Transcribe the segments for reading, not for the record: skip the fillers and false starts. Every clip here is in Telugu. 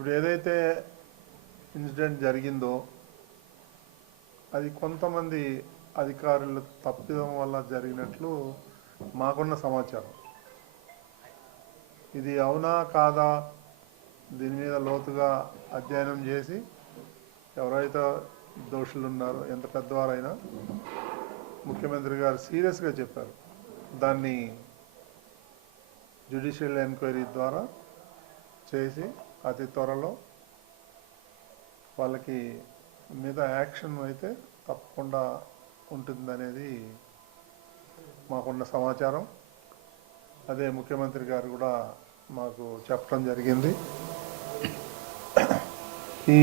ఇప్పుడు ఏదైతే ఇన్సిడెంట్ జరిగిందో అది కొంతమంది అధికారులు తప్పిదం వల్ల జరిగినట్లు మాకున్న సమాచారం. ఇది అవునా కాదా దీని మీద లోతుగా అధ్యయనం చేసి ఎవరైతే దోషులు ఉన్నారో ఎంత పెద్దవారైనా ముఖ్యమంత్రి గారు సీరియస్గా చెప్పారు, దాన్ని జ్యుడిషియల్ ఎంక్వైరీ ద్వారా చేసి అతి త్వరలో వాళ్ళకి మీద యాక్షన్ అయితే తప్పకుండా ఉంటుందనేది మాకున్న సమాచారం. అదే ముఖ్యమంత్రి గారు కూడా మాకు చెప్పడం జరిగింది. ఈ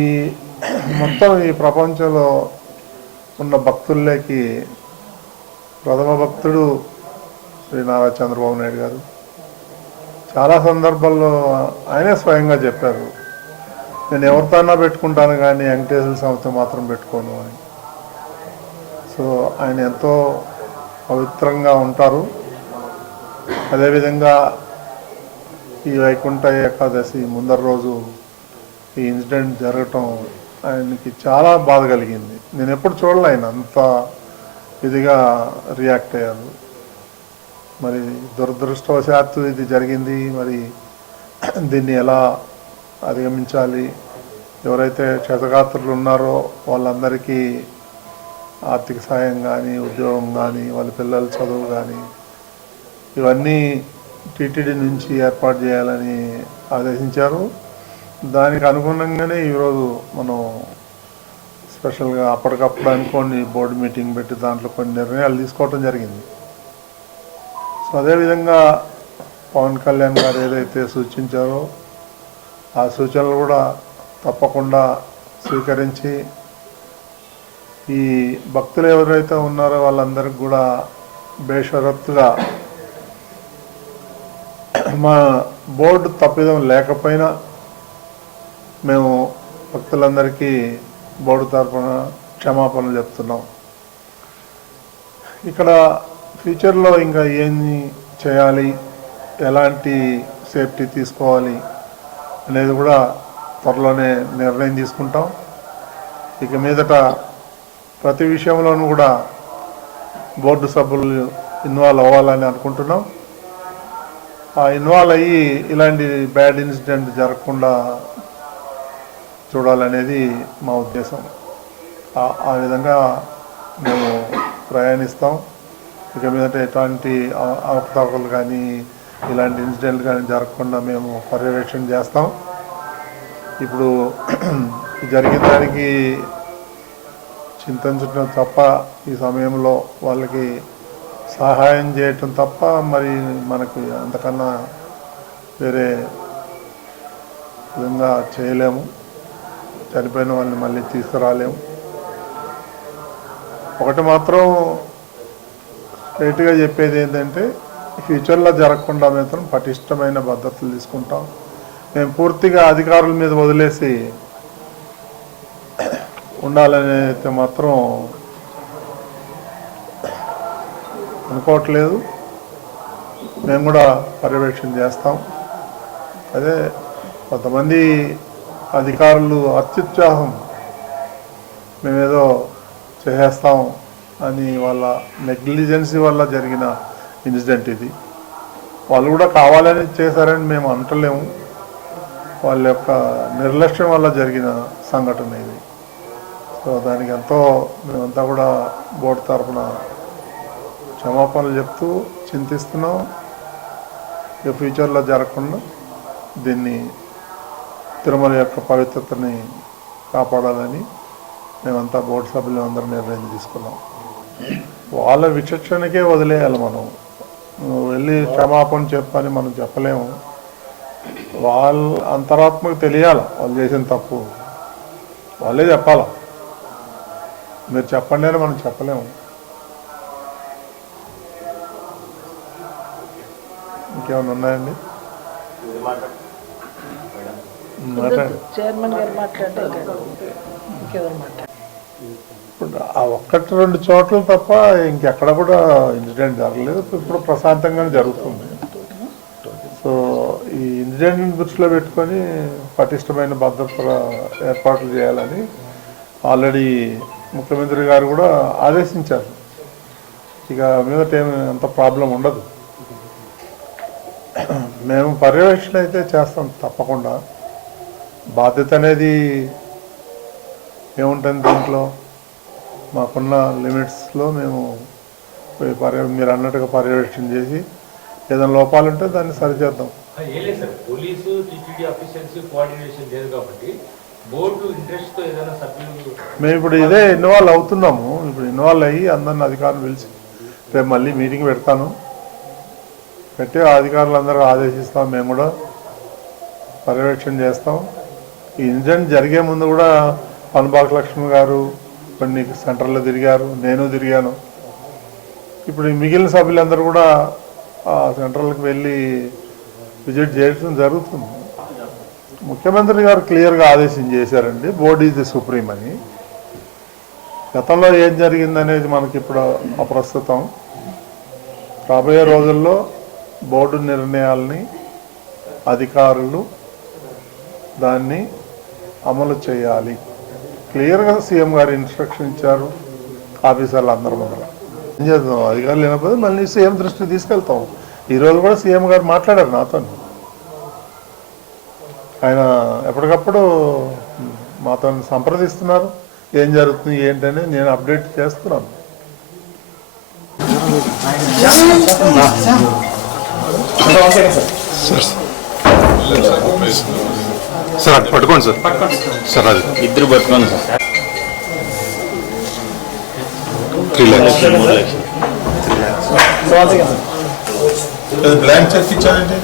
మొత్తం ఈ ప్రపంచంలో ఉన్న భక్తుల్లోకి ప్రథమ భక్తుడు శ్రీ నారా చంద్రబాబు నాయుడు గారు. చాలా సందర్భాల్లో ఆయనే స్వయంగా చెప్పారు, నేను ఎవరితోనా పెట్టుకుంటాను కానీ వెంకటేశ్వర స్వామితో మాత్రం పెట్టుకోను అని. సో ఆయన ఎంతో పవిత్రంగా ఉంటారు. అదేవిధంగా ఈ వైకుంఠ ఏకాదశి ముందర రోజు ఈ ఇన్సిడెంట్ జరగటం ఆయనకి చాలా బాధ కలిగింది. నేను ఎప్పుడు చూడలే ఆయన అంత ఇదిగా రియాక్ట్ అయ్యారు. మరి దురదృష్టవశాత్తు ఇది జరిగింది. మరి దీన్ని ఎలా అధిగమించాలి, ఎవరైతే క్షతగాత్రులు ఉన్నారో వాళ్ళందరికీ ఆర్థిక సాయం కానీ ఉద్యోగం కానీ వాళ్ళ పిల్లల చదువు కానీ ఇవన్నీ టీటీడీ నుంచి ఏర్పాటు చేయాలని ఆదేశించారు. దానికి అనుగుణంగానే ఈరోజు మనం స్పెషల్గా అప్పటికప్పుడు అనుకోని బోర్డు మీటింగ్ పెట్టి దాంట్లో కొన్ని నిర్ణయాలు తీసుకోవటం జరిగింది. సో అదేవిధంగా పవన్ కళ్యాణ్ గారు ఏదైతే సూచించారో ఆ సూచనలు కూడా తప్పకుండా స్వీకరించి ఈ భక్తులు ఎవరైతే ఉన్నారో వాళ్ళందరికీ కూడా బేషరత్తుగా మా బోర్డు తప్పిదం లేకపోయినా మేము భక్తులందరికీ బోర్డు తరఫున క్షమాపణలు చెప్తున్నాం. ఇక్కడ ఫ్యూచర్లో ఇంకా ఏమి చేయాలి, ఎలాంటి సేఫ్టీ తీసుకోవాలి అనేది కూడా త్వరలోనే నిర్ణయం తీసుకుంటాం. ఇక మీదట ప్రతి విషయంలోనూ కూడా బోర్డు సభ్యులు ఇన్వాల్వ్ అవ్వాలని అనుకుంటున్నాం. ఆ ఇన్వాల్వ్ అయ్యి ఇలాంటి బ్యాడ్ ఇన్సిడెంట్ జరగకుండా చూడాలనేది మా ఉద్దేశం. ఆ విధంగా మేము ప్రయాణిస్తాం. ఇక మీదట ఎట్లాంటి అవకతవకలు కానీ ఇలాంటి ఇన్సిడెంట్లు కానీ జరగకుండా మేము పర్యవేక్షణ చేస్తాం. ఇప్పుడు జరిగిన దానికి చింతించడం తప్ప ఈ సమయంలో వాళ్ళకి సహాయం చేయటం తప్ప మరి మనకు అంతకన్నా వేరే విధంగా చేయలేము. చనిపోయిన వాళ్ళని మళ్ళీ తీసుకురాలేము. ఒకటి మాత్రం స్ట్రైట్గా చెప్పేది ఏంటంటే ఫ్యూచర్లో జరగకుండా మాత్రం పటిష్టమైన భద్రతలు తీసుకుంటాం. మేము పూర్తిగా అధికారుల మీద వదిలేసి ఉండాలని అయితే మాత్రం అనుకోవట్లేదు. మేము కూడా పర్యవేక్షణ చేస్తాం. అదే కొంతమంది అధికారులు అత్యుత్సాహం, మేమేదో చేసేస్తాం అని వాళ్ళ నెగ్లిజెన్సీ వల్ల జరిగిన ఇన్సిడెంట్ ఇది. వాళ్ళు కూడా కావాలని చేశారని మేము అంటలేము. వాళ్ళ యొక్క నిర్లక్ష్యం వల్ల జరిగిన సంఘటన ఇది. సో దానికి ఎంతో మేమంతా కూడా బోర్డు తరఫున క్షమాపణలు చెప్తూ చింతిస్తున్నాం. ఇక ఫ్యూచర్లో జరగకుండా దీన్ని తిరుమల యొక్క పవిత్రతని కాపాడాలని మేమంతా బోర్డు సభ్యులు అందరూ నిర్ణయం తీసుకున్నాం. వాళ్ళ విచక్షణకే వదిలేయాలి. మనం వెళ్ళి క్షమాపణ చెప్పని మనం చెప్పలేము. వాళ్ళ అంతరాత్మకు తెలియాలి వాళ్ళు చేసిన తప్పు, వాళ్ళే చెప్పాల. మీరు చెప్పండి అని మనం చెప్పలేము. ఇంకేమైనా ఉన్నాయండి? ఇప్పుడు ఆ ఒక్కటి రెండు చోట్ల తప్ప ఇంకెక్కడ కూడా ఇన్సిడెంట్ జరగలేదు. ఇప్పుడు ప్రశాంతంగానే జరుగుతుంది. సో ఈ ఇన్సిడెంట్ని దృష్టిలో పెట్టుకొని పటిష్టమైన భద్రత ఏర్పాట్లు చేయాలని ఆల్రెడీ ముఖ్యమంత్రి గారు కూడా ఆదేశించారు. ఇక మీదట ఏమి అంత ప్రాబ్లం ఉండదు. మేము పర్యవేక్షణ అయితే చేస్తాం తప్పకుండా. బాధ్యత అనేది ఏముంటుంది దీంట్లో, మాకున్న లిమిట్స్లో మేము మీరు అన్నట్టుగా పర్యవేక్షణ చేసి ఏదైనా లోపాలు ఉంటే దాన్ని సరిచేద్దాం. పోలీసు టీటీడీ ఆఫీసర్స్ కోఆర్డినేషన్ లేదు కాబట్టి బోర్డు ఇంట్రెస్ట్తో ఏదైనా సభ్యులు మేము ఇప్పుడు ఇదే ఇన్వాల్వ్ అవుతున్నాము. ఇప్పుడు ఇన్వాల్వ్ అయ్యి అందరిని అధికారులు పిలిచి రేపు మళ్ళీ మీటింగ్ పెడతాను. పెట్టి ఆ అధికారులందరూ ఆదేశిస్తాం. మేము కూడా పర్యవేక్షణ చేస్తాం. ఈ ఇన్సిడెంట్ జరిగే ముందు కూడా పనబాక లక్ష్మణ్ గారు కొన్ని సెంటర్లో తిరిగారు, నేను తిరిగాను. ఇప్పుడు మిగిలిన సభ్యులందరూ కూడా ఆ సెంటర్లకు వెళ్ళి విజిట్ చేయడం జరుగుతుంది. ముఖ్యమంత్రి గారు క్లియర్గా ఆదేశం చేశారండి, బోర్డు ఈజ్ ది సుప్రీం అని. గతంలో ఏం జరిగిందనేది మనకి ఇప్పుడు అప్రస్తుతం. రాబోయే రోజుల్లో బోర్డు నిర్ణయాలని అధికారులు దాన్ని అమలు చేయాలి. క్లియర్గా సీఎం గారు ఇన్స్ట్రక్షన్ ఇచ్చారు ఆఫీసర్లు అందరి ముందర. ఏం చేద్దాం, అధికారులు లేనప్పుడు మళ్ళీ సీఎం దృష్టికి తీసుకెళ్తాం. ఈరోజు కూడా సీఎం గారు మాట్లాడారు నాతో. ఆయన ఎప్పటికప్పుడు మాతో సంప్రదిస్తున్నారు. ఏం జరుగుతుంది ఏంటని నేను అప్డేట్ చేస్తున్నాను. సార్ అటు పట్టుకోండి సార్. సార్ అది ఇద్దరు పట్టుకోండి సార్. 3 lakhs. 3 లక్షలు. బ్లాంక్ చెక్ ఇచ్చారంటే